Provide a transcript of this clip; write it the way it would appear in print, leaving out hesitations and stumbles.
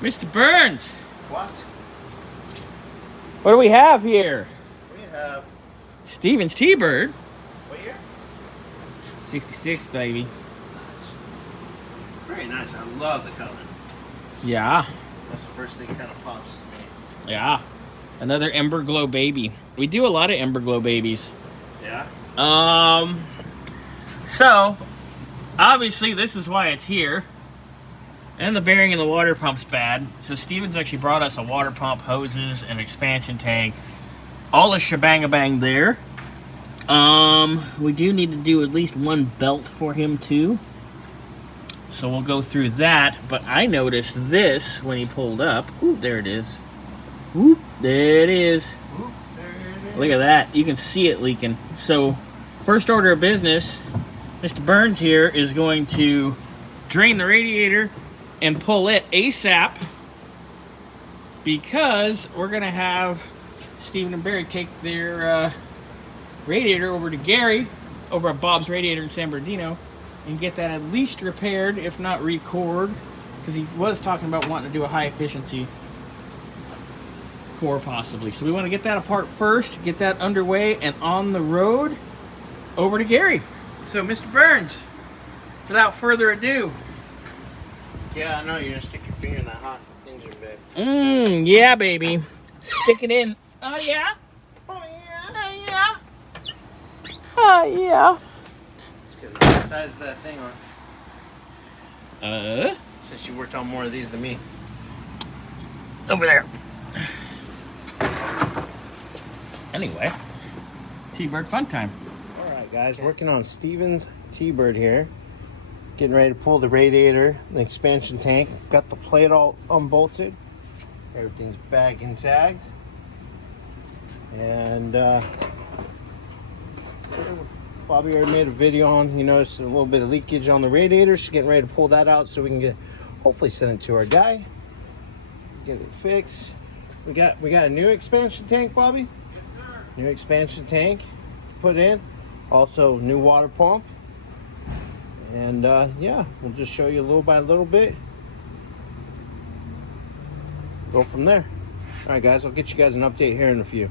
Mr. Burns, What? what do we have here? We have... Stevens T-Bird. What year? 66, baby. Very nice. I love the color. Yeah, That's the first thing kind of pops to me. yeah. Another Ember Glow baby. We do a lot of Ember Glow babies. Yeah? So, obviously this is why it's here. And the bearing in the water pump's bad. So Stevens actually brought us a water pump, hoses, and expansion tank. All the shebang-a-bang there. We do need to do at least one belt for him too. So we'll go through that. But I noticed this when he pulled up. Ooh, there it is. Ooh, there it is. Ooh, there it is. Look at that. You can see it leaking. So, first order of business, Mr. Burns here is going to drain the radiator and pull it ASAP because we're going to have Stephen and Barry take their radiator over to Gary over at Bob's Radiator in San Bernardino and get that at least repaired, if not re-cored, because he was talking about wanting to do a high efficiency core possibly. So we want to get that apart first, get that underway and on the road over to Gary. So Mr. Burns, without further ado. Yeah, I know. You're going to stick your finger in that hot engine, babe. Yeah, baby. Stick it in. Oh, yeah? Oh, yeah. Oh, yeah? Oh, yeah. It's good. What size is that thing on? Uh? Since you worked on more of these than me. Over there. Anyway, T-Bird fun time. All right, guys. Working on Stevens T-Bird here. Getting ready to pull the radiator, the expansion tank. Got the plate all unbolted. Everything's bagged and tagged. And Bobby already made a video on, you noticed a little bit of leakage on the radiator. She's getting ready to pull that out so we can hopefully send it to our guy. Get it fixed. We got a new expansion tank, Bobby? Yes, sir. New expansion tank put in. Also new water pump. And yeah, we'll just show you little by little bit. Go from there. All right, guys, I'll get you guys an update here in a few.